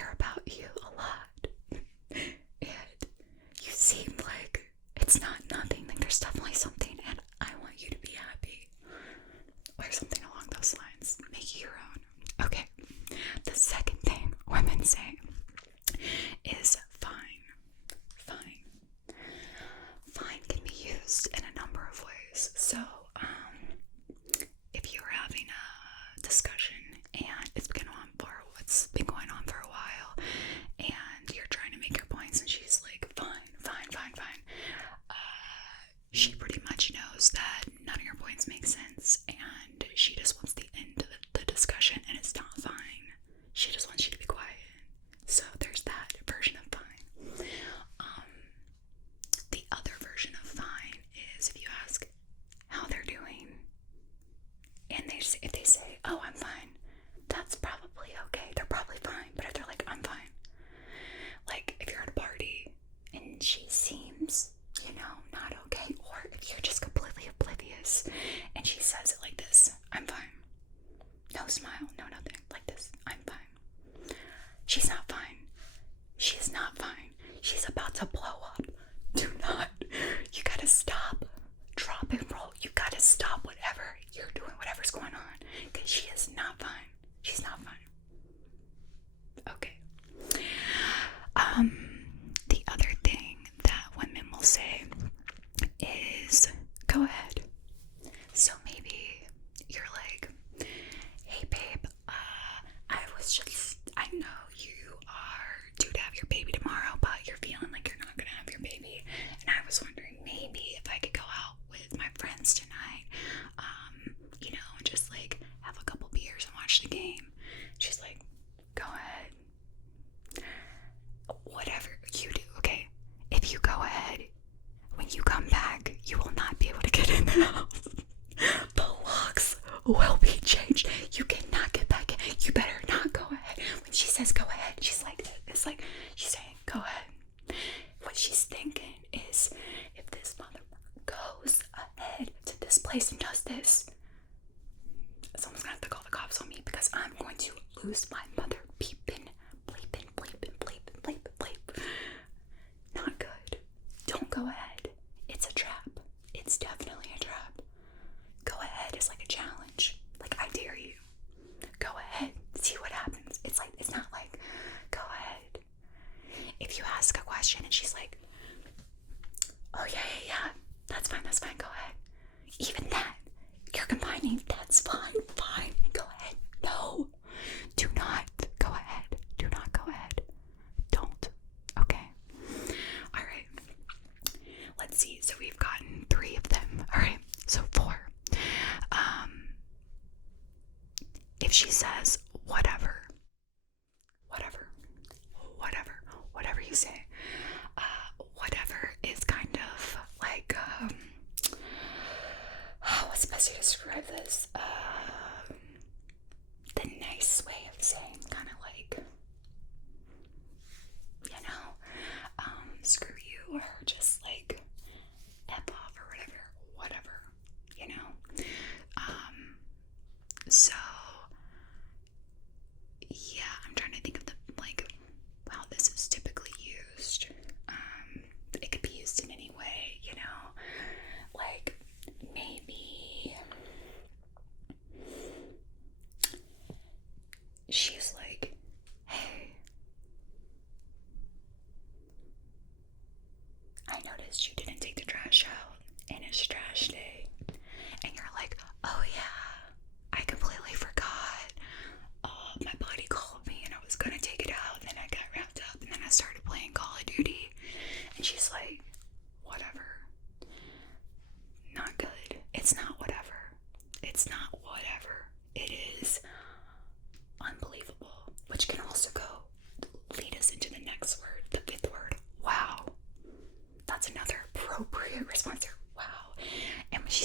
care about you a lot. And you seem like it's not nothing. Like there's definitely something, and I want you to be happy. Or something along those lines. Make it your own. Okay. The second thing women say is fine. Fine. Fine can be used in a number of ways. So, if you're having a discussion and it's been going on for a while, and you're trying to make your points, and she's like, fine. She pretty much knows that none of your points make sense, and she just wants the end of the discussion, and it's not fine. She just wants you to be quiet. So there's that version of fine. The other version of fine is if you ask how they're doing, and if they say, oh, I'm fine, that's probably okay. They're probably fine. But if they're like, I'm fine, like if you're at a party and she seems, not okay, or if you're just completely oblivious and she says it like this, I'm fine. No smile, no nothing, like this, I'm fine. She's not fine. She's not fine. She's about to blow up. Do not. You gotta stop. Drop and roll. You gotta stop whatever you're doing, whatever's going on, because she is not fine. She's not fine. Okay. The other thing that women will say is, go ahead. So maybe you're like, hey babe, I know you are due to have your baby tomorrow, but you're feeling like you're not gonna have your baby, and I was wondering maybe if I could go out with my friends tonight, and just like have a couple beers and watch the game. She's like, go ahead. Whatever you do, okay? If you go ahead, when you come back, you will not be able to get in the house. The locks will be changed. You cannot get back in. You better not go ahead. When she says go ahead, she's like, it's like she's saying go ahead. What she's thinking is, if this mother goes ahead to this place and does this, someone's gonna have to call the cops on me, because I'm going to lose my mother. Bleeping. Not good. Don't go ahead. It's a trap. It's definitely a trap. Go ahead is like a challenge. Like, I dare you. Go ahead. See what happens. It's not like, go ahead. If you ask a question and she's like, oh yeah, that's fine, go ahead. Even that, you're combining, that's fine, and go ahead. No, do not go ahead. Do not go ahead. Don't. Okay. All right. Let's see. So we've gotten 3 of them. All right. So 4. If she says whatever you say, whatever is kind of like, what's the best way to describe this? The nice way of saying kind of like, screw you, or just like F off, or whatever, so yeah, I'm trying to think of how this is typically used. It could be used in any way, like maybe she's like, hey, I noticed you didn't take the trash out, and it's trash day. And you're like, oh yeah, I completely forgot. My buddy called me and I was gonna take it out, and then I got wrapped up, and then I started playing Call of Duty. And she's like, whatever. Not good. It's not whatever. It's not whatever. It is unbelievable. Which can also lead us into the next word, the 5th word. Wow. That's another appropriate response here. Wow. And when she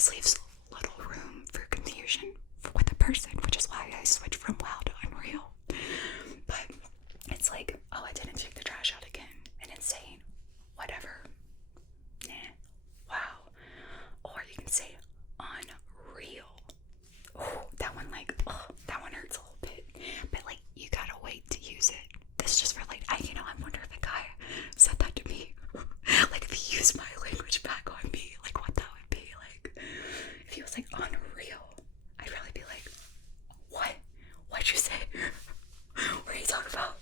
this leaves little room for confusion with a person, which is why I switched from WoW to Unreal. But it's like, oh, I didn't take the trash out again, and insane, whatever, nah, wow. Or you can say unreal. Oh, that one, like, oh, that one hurts a little bit, but like, you gotta wait to use it. This is just for like, I wonder if a guy said that to me, like if he used my language back on me, like what that would be. Like if he was like unreal, I'd probably be like, what'd you say? What are you talking about?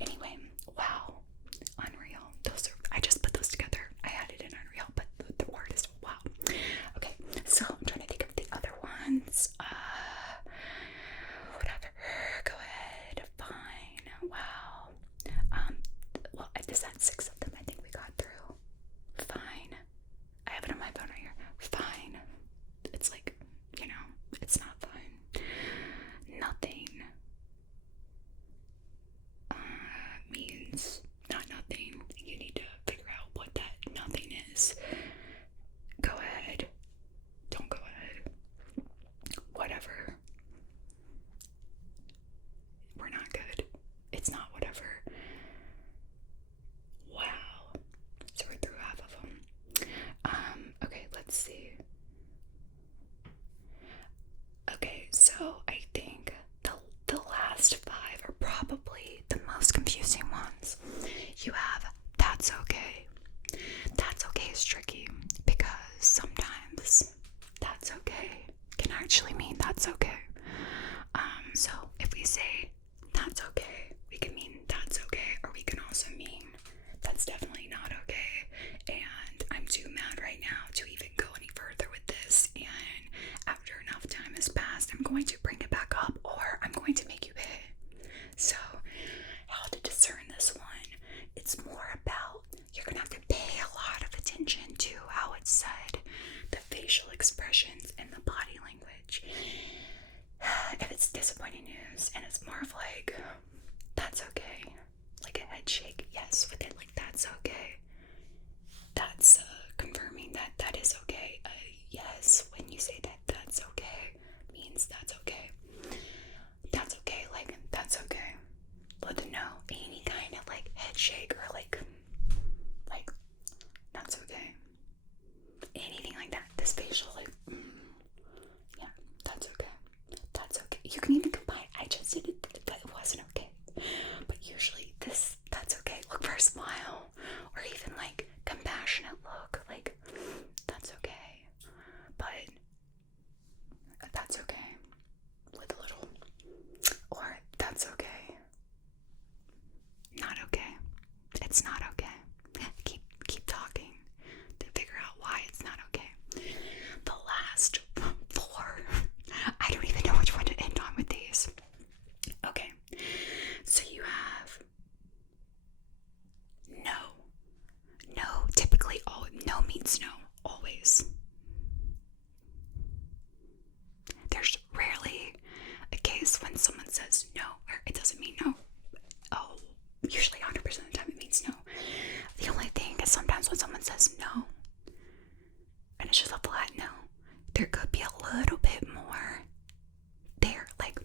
Anyway, wow, unreal. I just put those together. I added in unreal, but the word is wow. Okay, so I'm trying to think of the other ones. Whatever. Go ahead. Fine. Wow. Well, I just had 6 of them. I think we got through. Fine. I have it on my phone right here. Fine. It's like, it's not fine. Nothing means not nothing. You need to figure out what that nothing is. Go ahead. Don't go ahead. Whatever. We're not good. It's not whatever. Wow. So we're through half of them. Okay, let's see. Okay, so I think the last 5 are probably the most confusing ones. You have that's okay. That's okay is tricky because sometimes that's okay can actually mean that's okay. So if we say that's okay, we can mean that's okay, or we can also mean that's definitely not okay, and I'm too mad right now to even go any further with this, and after enough time has passed, I'm going to bring it back up, or I'm going to make you pay. So how to discern this one? It's more about, you're gonna have to pay a lot of attention to how it's said, the facial expressions, and the body language. If it's disappointing news and it's more of like, that's okay, like a head shake, yes, with it, like that's okay, that's confirming that that is okay. Yes, when you say that that's okay means that's okay. That's okay, like that's okay. Let them know. Any kind of like head shake or like that's okay. Anything like that. This facial, like, yeah, that's okay. That's okay. You can even combine. I just did it. That it wasn't okay. But usually that's okay. Look for a smile, or even like compassionate look. Like, that's okay. But that's okay. With a little, or that's okay. Not okay. It's not okay. Keep talking to figure out why it's not okay. The last 4, I don't even know which one to end on with these. Okay, so you have no. No, typically no means no, always. There's rarely a case when someone says no, or it doesn't mean no. Oh, usually 100% of the time it means no. The only thing is sometimes when someone says no, and it's just a flat no, there could be a little bit more there. Like,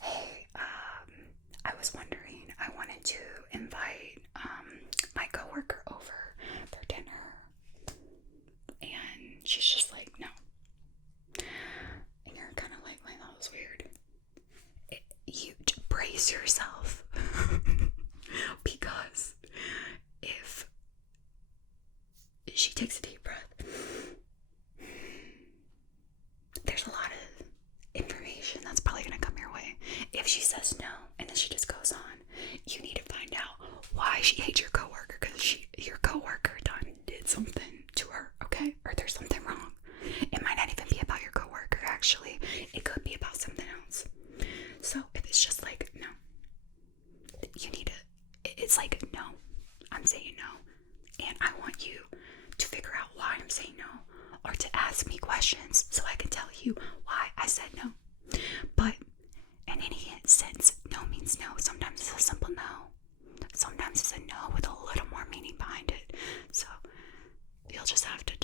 hey, I was wondering, I wanted to invite my coworker over for dinner, and she's just like, no. And you're kind of like, well, that was weird. You brace yourself because if she takes a deep breath, there's a lot of information that's probably going to come your way. If she says no and then she just goes on, you need to find out why she hates your coworker, because your coworker did something to her, okay? Or there's something wrong. It might not even be about your coworker, actually. It could be about something else. So if it's just like no, you need to, it's like no, I'm saying no, and I want you to figure out why I'm saying no, or to ask me questions so I can tell you why I said no. But in any sense, no means no. Sometimes it's a simple no, sometimes it's a no with a little more meaning behind it. So you'll just have to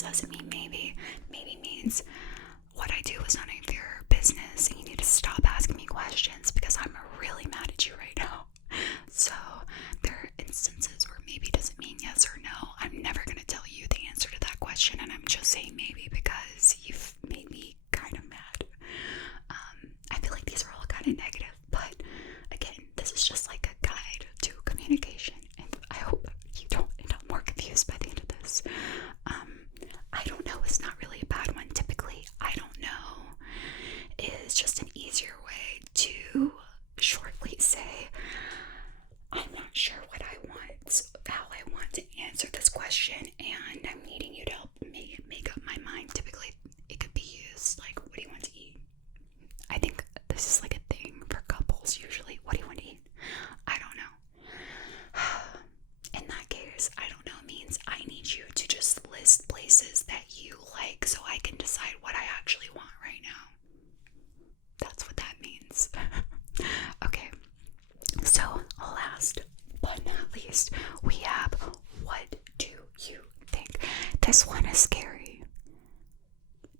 this doesn't mean maybe. Maybe means what I do is none of your business and you need to stop asking me questions because I'm really mad at you right now. So there are instances where maybe doesn't mean yes or no. I'm never going to tell you the answer to that question, and I'm just saying maybe because you've made me kind of mad. I feel like these are all kind of negative, but again, this is just like a guide to communication, and I hope you don't end up more confused by the end of this. I don't know is not really a bad one. Typically, I don't know is just an easier way to shortly say, I'm not sure what I want, how I want to answer this question, and I'm needing you to help me make up my mind. Typically, it could be used like, what do you want to eat? I think this is like a thing for couples usually. What do you want to eat? I don't know. In that case, I don't know means I need you to just list places that you like so I can decide what I actually want right now. That's what that means. Okay, so last but not least, we have what do you think? This one is scary.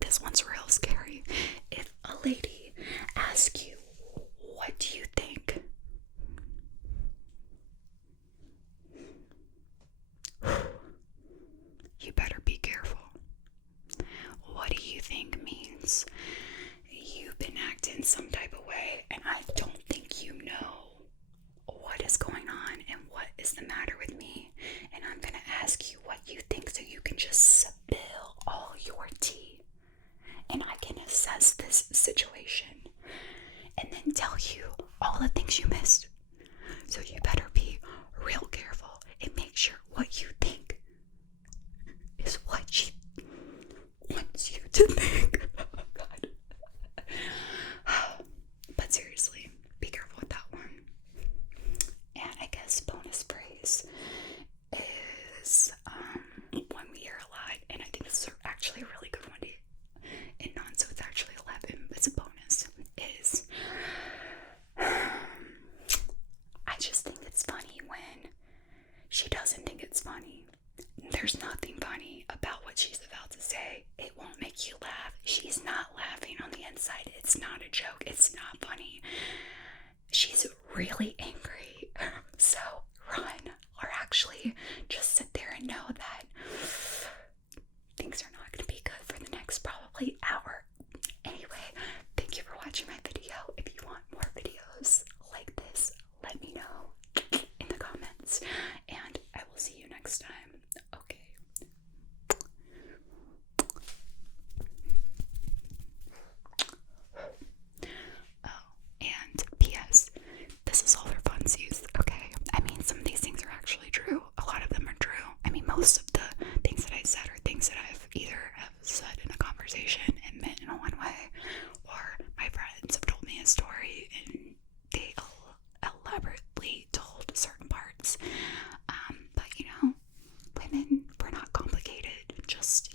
This one's real scary. If a lady asks you, what do you think? You better be careful. What do you think means you've been acting some type of way and I don't think you know what is going on and what is the matter with me, and I'm gonna ask you what you think so you can just spill all your tea and I can assess this situation and then tell you all the things you missed. So you better be real careful and make sure what you think is what she wants you to think. Oh God. But seriously, be careful with that one. And I guess bonus phrase is one we hear a lot, and I think this is actually a really good one to end on, so it's actually 11, but it's a bonus, is I just think it's funny when she doesn't think it's funny. There's nothing funny about what she's about to say. It won't make you laugh. She's not laughing on the inside. It's not a joke. It's not funny. She's really angry. So run, or actually just sit there and know that things are not going to be good for the next probably hour. Anyway, thank you for watching my video. If you want more videos like this, let me know in the comments, and I will see you next time. Okay. Oh, and P.S. This is all for funsies, okay? I mean, some of these things are actually true. A lot of them are true. I mean, most of the things that I said are things that I've either have said in a conversation and meant in a one way, or my friends have told me a story and they elaborately told certain parts. But you know, women, we're not complicated. Just